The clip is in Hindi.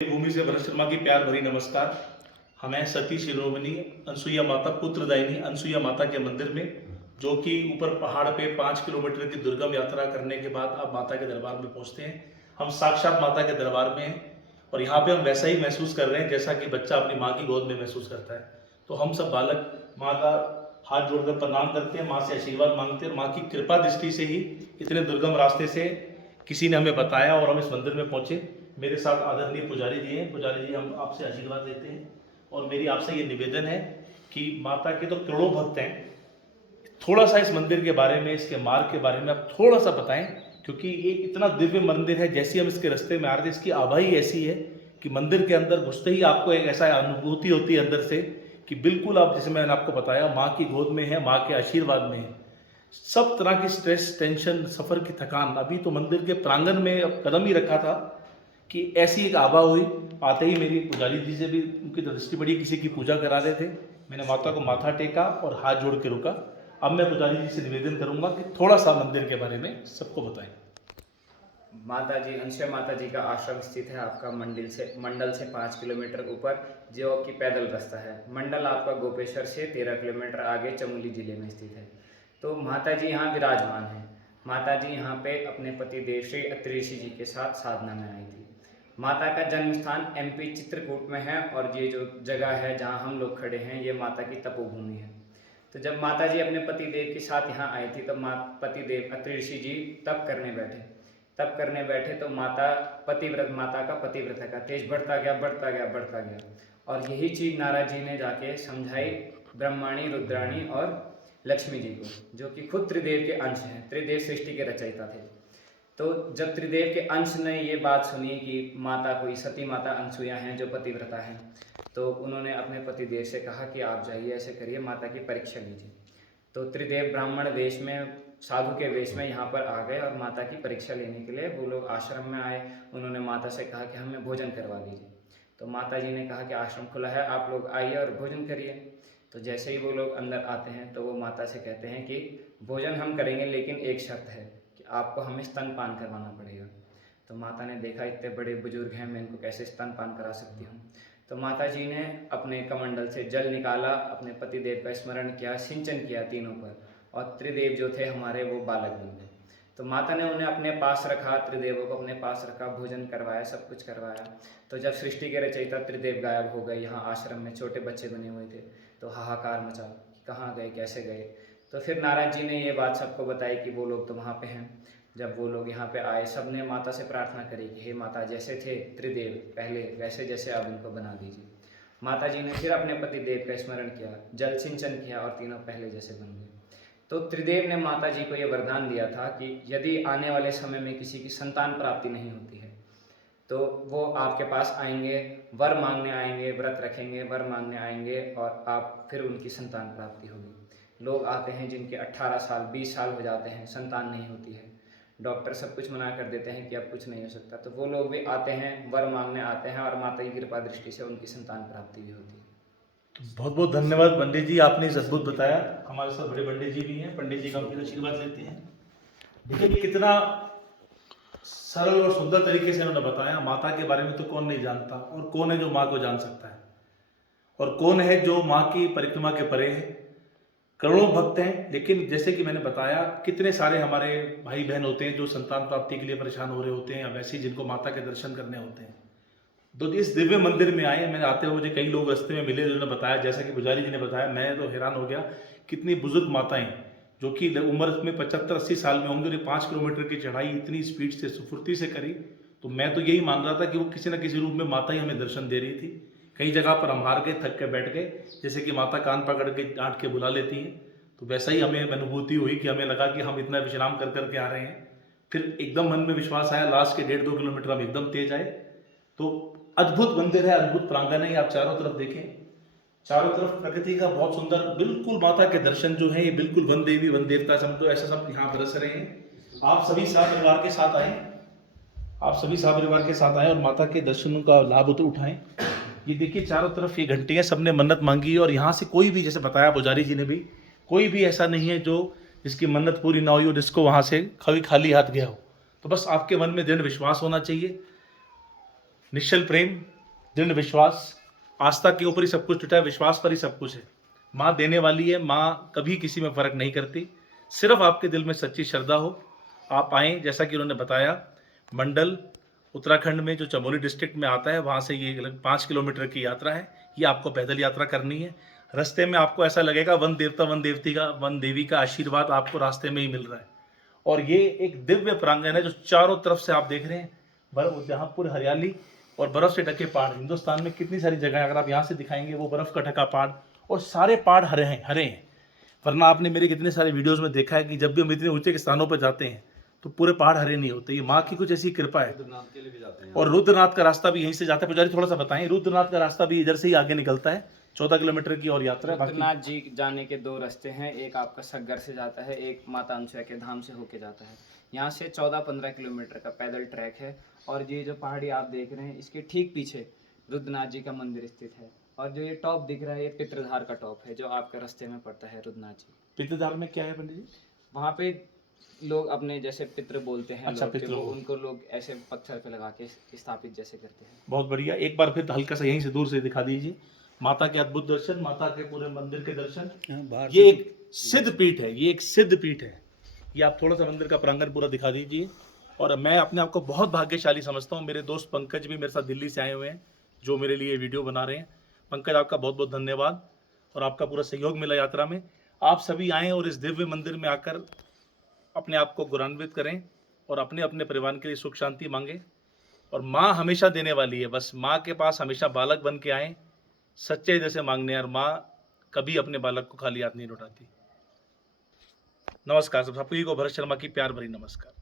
भूमि से भरत शर्मा की प्यार भरी नमस्कार। हमें सती शिरोमणि अनसुईया माता पुत्रदायिनी अनसुईया माता के मंदिर में, जो कि ऊपर पहाड़ पे 5 किलोमीटर की दुर्गम यात्रा करने के बाद आप माता के दरबार में पहुंचते हैं। हम साक्षात माता के दरबार में हैं और यहाँ पे हम वैसा ही महसूस कर रहे हैं जैसा कि बच्चा अपनी माँ की गोद में महसूस करता है। तो हम सब बालक माँ का हाथ जोड़कर प्रणाम करते हैं, माँ से आशीर्वाद मांगते हैं और माँ की कृपा दृष्टि से ही इतने दुर्गम रास्ते से किसी ने हमें बताया और हम इस मंदिर में पहुंचे। मेरे साथ आदरणीय पुजारी जी हैं। पुजारी जी, हम आपसे आशीर्वाद लेते हैं और मेरी आपसे ये निवेदन है कि माता के तो करोड़ों भक्त हैं, थोड़ा सा इस मंदिर के बारे में, इसके मार्ग के बारे में आप थोड़ा सा बताएं, क्योंकि ये इतना दिव्य मंदिर है। जैसे हम इसके रास्ते में आ रहे थे, इसकी आभा ही ऐसी है कि मंदिर के अंदर घुसते ही आपको एक ऐसा अनुभूति होती है अंदर से कि बिल्कुल आप, जैसे मैंने आपको बताया, माँ की गोद में है, माँ के आशीर्वाद में है। सब तरह की स्ट्रेस, टेंशन, सफ़र की थकान, अभी तो मंदिर के प्रांगण में अब कदम ही रखा था कि ऐसी एक आभा हुई। आते ही मेरी पुजारी जी से भी उनकी दृष्टि पड़ी, किसी की पूजा करा रहे थे। मैंने माता को माथा टेका और हाथ जोड़ के रुका। अब मैं पुजारी जी से निवेदन करूंगा कि थोड़ा सा मंदिर के बारे में सबको बताएं। माता जी, अनसुईया माता जी का आश्रम स्थित है आपका मंडल से 5 किलोमीटर ऊपर, जो कि पैदल रास्ता है। मंडल आपका गोपेश्वर से 13 किलोमीटर आगे चमोली जिले में स्थित है। तो माता जी यहाँ विराजमान है। माता जी यहाँ पे अपने पति देव श्री अत्रि ऋषि जी के साथ साधना में आई थी। माता का जन्म स्थान MP चित्रकूट में है और ये जो जगह है जहाँ हम लोग खड़े हैं, ये माता की तपोभूमि है। तो जब माता जी अपने पति देव के साथ यहाँ आई थी, तो पति देव अत्रि ऋषि जी तप करने बैठे तो माता का पतिव्रता का तेज बढ़ता गया। और यही चीज नारद जी ने जाके समझाई ब्रह्माणी, रुद्राणी और लक्ष्मी जी को, जो कि खुद त्रिदेव के अंश हैं, त्रिदेव सृष्टि के रचयिता थे। तो जब त्रिदेव के अंश ने ये बात सुनी कि माता कोई सती माता अनसुईया हैं जो पतिव्रता हैं, तो उन्होंने अपने पतिदेव से कहा कि आप जाइए, ऐसे करिए, माता की परीक्षा लीजिए। तो त्रिदेव ब्राह्मण वेश में, साधु के वेश में यहाँ पर आ गए और माता की परीक्षा लेने के लिए वो लोग आश्रम में आए। उन्होंने माता से कहा कि हमें भोजन करवा दीजिए। तो माता जी ने कहा कि आश्रम खुला है, आप लोग आइए और भोजन करिए। तो जैसे ही वो लोग अंदर आते हैं तो वो माता से कहते हैं कि भोजन हम करेंगे, लेकिन एक शर्त है कि आपको हमें स्तनपान करवाना पड़ेगा। तो माता ने देखा इतने बड़े बुजुर्ग हैं, मैं इनको कैसे स्तनपान करा सकती हूँ। तो माता जी ने अपने कमंडल से जल निकाला, अपने पति देव का स्मरण किया, सिंचन किया तीनों पर, और त्रिदेव जो थे हमारे वो बालक बन गए। तो माता ने उन्हें अपने पास रखा, त्रिदेवों को अपने पास रखा, भोजन करवाया, सब कुछ करवाया। तो जब सृष्टि के रचयिता त्रिदेव गायब हो गए, यहाँ आश्रम में छोटे बच्चे बने हुए थे, तो हाहाकार मचा कि कहाँ गए, कैसे गए। तो फिर नारद जी ने ये बात सबको बताई कि वो लोग तो वहाँ पे हैं। जब वो लोग यहाँ पे आए, सब ने माता से प्रार्थना करी कि हे माता, जैसे थे त्रिदेव पहले, वैसे जैसे अब इनको बना दीजिए। माता जी ने फिर अपने पति देव का स्मरण किया, जल सिंचन किया और तीनों पहले जैसे बन गए। तो त्रिदेव ने माता जी को ये वरदान दिया था कि यदि आने वाले समय में किसी की संतान प्राप्ति नहीं होती है, तो वो आपके पास आएंगे, वर मांगने आएंगे, व्रत रखेंगे, वर मांगने आएंगे और आप फिर उनकी संतान प्राप्ति होगी। लोग आते हैं जिनके 18 साल 20 साल हो जाते हैं, संतान नहीं होती है, डॉक्टर सब कुछ मना कर देते हैं कि अब कुछ नहीं हो सकता, तो वो लोग भी आते हैं, वर मांगने आते हैं और माता की कृपा दृष्टि से उनकी संतान प्राप्ति भी होती है। बहुत बहुत धन्यवाद पंडित जी, आपने इस अद्भुत बताया। हमारे साथ बड़े पंडित जी भी हैं, पंडित जी का भी आशीर्वाद लेते हैं। देखिए कितना सरल और सुंदर तरीके से उन्होंने बताया। माता के बारे में तो कौन नहीं जानता, और कौन है जो माँ को जान सकता है, और कौन है जो माँ की परिक्रमा के परे है। करोड़ों भक्त हैं, लेकिन जैसे कि मैंने बताया, कितने सारे हमारे भाई बहन होते हैं जो संतान प्राप्ति के लिए परेशान हो रहे होते हैं, या वैसे ही जिनको माता के दर्शन करने होते हैं। तो इस दिव्य मंदिर में आए, मैंने आते हुए मुझे कई लोग रास्ते में मिले जिन्होंने बताया, जैसा कि पुजारी जी ने बताया, मैं तो हैरान हो गया। कितनी बुजुर्ग माताएं जो कि उम्र में 75-80 साल में होंगे, 5 किलोमीटर की चढ़ाई इतनी स्पीड से, सुफुर्ती से करी। तो मैं तो यही मान रहा था कि वो किसी न किसी रूप में माता ही हमें दर्शन दे रही थी। कई जगह पर हम हार गए, थक के बैठ गए, जैसे कि माता कान पकड़ के डांट के बुला लेती हैं। तो वैसा ही हमें अनुभूति हुई कि हमें लगा कि हम इतना विश्राम कर करके आ रहे हैं। फिर एकदम मन में विश्वास आया, लास्ट के 1.5-2 किलोमीटर हम एकदम तेज आए। तो अद्भुत मंदिर है, अद्भुत प्रांगण है। आप चारों तरफ देखें, चारों तरफ प्रकृति का बहुत सुंदर, बिल्कुल माता के दर्शन जो है ये बिल्कुल वन देवी वन देवता समझो, ऐसा सब यहाँ बरस रहे हैं। आप सभी साथ परिवार के साथ आए, आप सभी साथ परिवार के साथ आए और माता के दर्शनों का लाभ उठाएं। ये देखिए चारों तरफ ये घंटियां, सबने मन्नत मांगी, और यहाँ से कोई भी, जैसे बताया पुजारी जी ने भी, कोई भी ऐसा नहीं है जो जिसकी मन्नत पूरी ना हुई हो, जिसको वहाँ से खाली हाथ गया हो। तो बस आपके मन में दृढ़ विश्वास होना चाहिए। निश्चल प्रेम, दृढ़ विश्वास, आस्था के ऊपर ही सब कुछ टूटा है, विश्वास पर ही सब कुछ है। माँ देने वाली है, माँ कभी किसी में फर्क नहीं करती। सिर्फ आपके दिल में सच्ची श्रद्धा हो, आप आएँ। जैसा कि उन्होंने बताया, मंडल उत्तराखंड में जो चमोली डिस्ट्रिक्ट में आता है, वहाँ से ये लगभग 5 किलोमीटर की यात्रा है। ये आपको पैदल यात्रा करनी है। रास्ते में आपको ऐसा लगेगा वन देवता वन देवी का आशीर्वाद आपको रास्ते में ही मिल रहा है। और ये एक दिव्य प्रांगण है जो चारों तरफ से आप देख रहे हैं, बर्फ, जहाँ पूरी हरियाली और बर्फ से ढके पहाड़। हिंदुस्तान में कितनी सारी जगह है, अगर आप यहाँ से दिखाएंगे वो बर्फ का ढका पहाड़, और सारे पहाड़ हरे हैं। वरना आपने मेरे कितने सारे वीडियोस में देखा है कि जब भी हम इतने ऊंचे के स्थानों पर जाते हैं तो पूरे पहाड़ हरे नहीं होते। ये माँ की कुछ ऐसी कृपा है। के लिए भी जाते हैं। और रुद्रनाथ का रास्ता भी यहीं से जाता है। पुजारी थोड़ा सा बताएं, रुद्रनाथ का रास्ता भी इधर से ही आगे निकलता है। 14 किलोमीटर की और यात्रा है। बाकी रुद्रनाथ जी जाने के 2 रास्ते हैं, एक आपका सग्गर से जाता है, एक माता अनसुया के धाम से होके जाता है। यहाँ से 14-15 किलोमीटर का पैदल ट्रैक है। और ये जो पहाड़ी आप देख रहे हैं, इसके ठीक पीछे रुद्रनाथ जी का मंदिर स्थित है। और जो ये टॉप दिख रहा है, ये पितृधार का टॉप है, जो आपके रास्ते में पड़ता है रुद्रनाथ जी। पितृधार में क्या है पंडित जी? वहाँ पे लोग अपने जैसे पितृ बोलते हैं, अच्छा, लोग कि पितृ वो बोल। उनको लोग ऐसे पत्थर पे लगा के स्थापित जैसे करते हैं। बहुत बढ़िया। एक बार फिर हल्का सा यहीं से दूर से दिखा दीजिए माता के अद्भुत दर्शन, माता के पूरे मंदिर के दर्शन। ये एक सिद्ध पीठ है, ये एक सिद्ध पीठ है। ये आप थोड़ा सा मंदिर का प्रांगण पूरा दिखा दीजिए। और मैं अपने आप को बहुत भाग्यशाली समझता हूँ। मेरे दोस्त पंकज भी मेरे साथ दिल्ली से आए हुए हैं, जो मेरे लिए वीडियो बना रहे हैं। पंकज, आपका बहुत बहुत धन्यवाद, और आपका पूरा सहयोग मिला यात्रा में। आप सभी आएँ और इस दिव्य मंदिर में आकर अपने आप को गौरवान्वित करें और अपने अपने परिवार के लिए सुख शांति मांगे। और माँ हमेशा देने वाली है, बस माँ के पास हमेशा बालक बन के आएँ, सच्चे हृदय से मांगने। और माँ कभी अपने बालक को खाली हाथ नहीं लौटाती। नमस्कार सब, सबको भरत शर्मा की प्यार भरी नमस्कार।